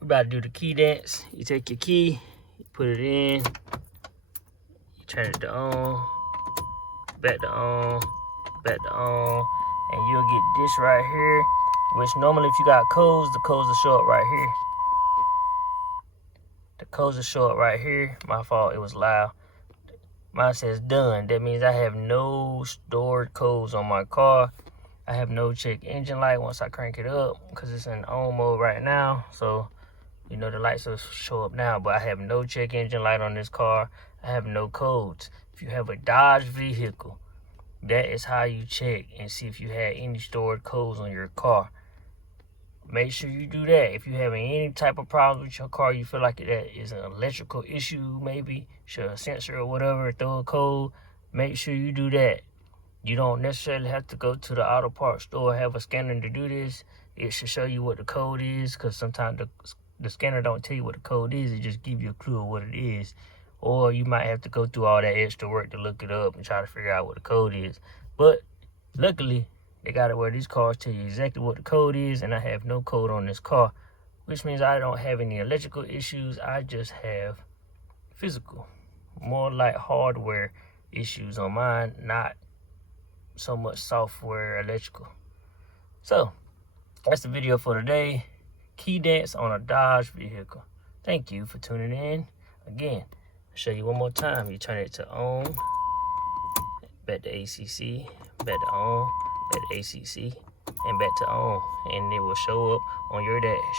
We're about to do the key dance. You take your key, you put it in, you turn it to on, back to on, back to on, and you'll get this right here, which normally if you got codes, the codes will show up right here. The codes will show up right here. My fault, it was loud. Mine says done. That means I have no stored codes on my car. I have no check engine light once I crank it up because it's in on mode right now. So, you know, the lights will show up now, but I have no check engine light on this car. I have no codes. If you have a Dodge vehicle, that is how you check and see if you had any stored codes on your car. Make sure you do that. If you're having any type of problems with your car, you feel like that is an electrical issue, maybe, a sensor or whatever, throw a code, make sure you do that. You don't necessarily have to go to the auto parts store, have a scanner to do this. It should show you what the code is, because sometimes the scanner don't tell you what the code is. It just gives you a clue of what it is. Or you might have to go through all that extra work to look it up and try to figure out what the code is. But luckily, they got it where these cars tell you exactly what the code is, and I have no code on this car, which means I don't have any electrical issues. I just have physical, more like hardware issues on mine, not so much software electrical. So that's the video for today. Key dance on a Dodge vehicle. Thank you for tuning in. Again, I'll show you one more time. You turn it to on, back to ACC, back to on, back to ACC, and back to on, and it will show up on your dash.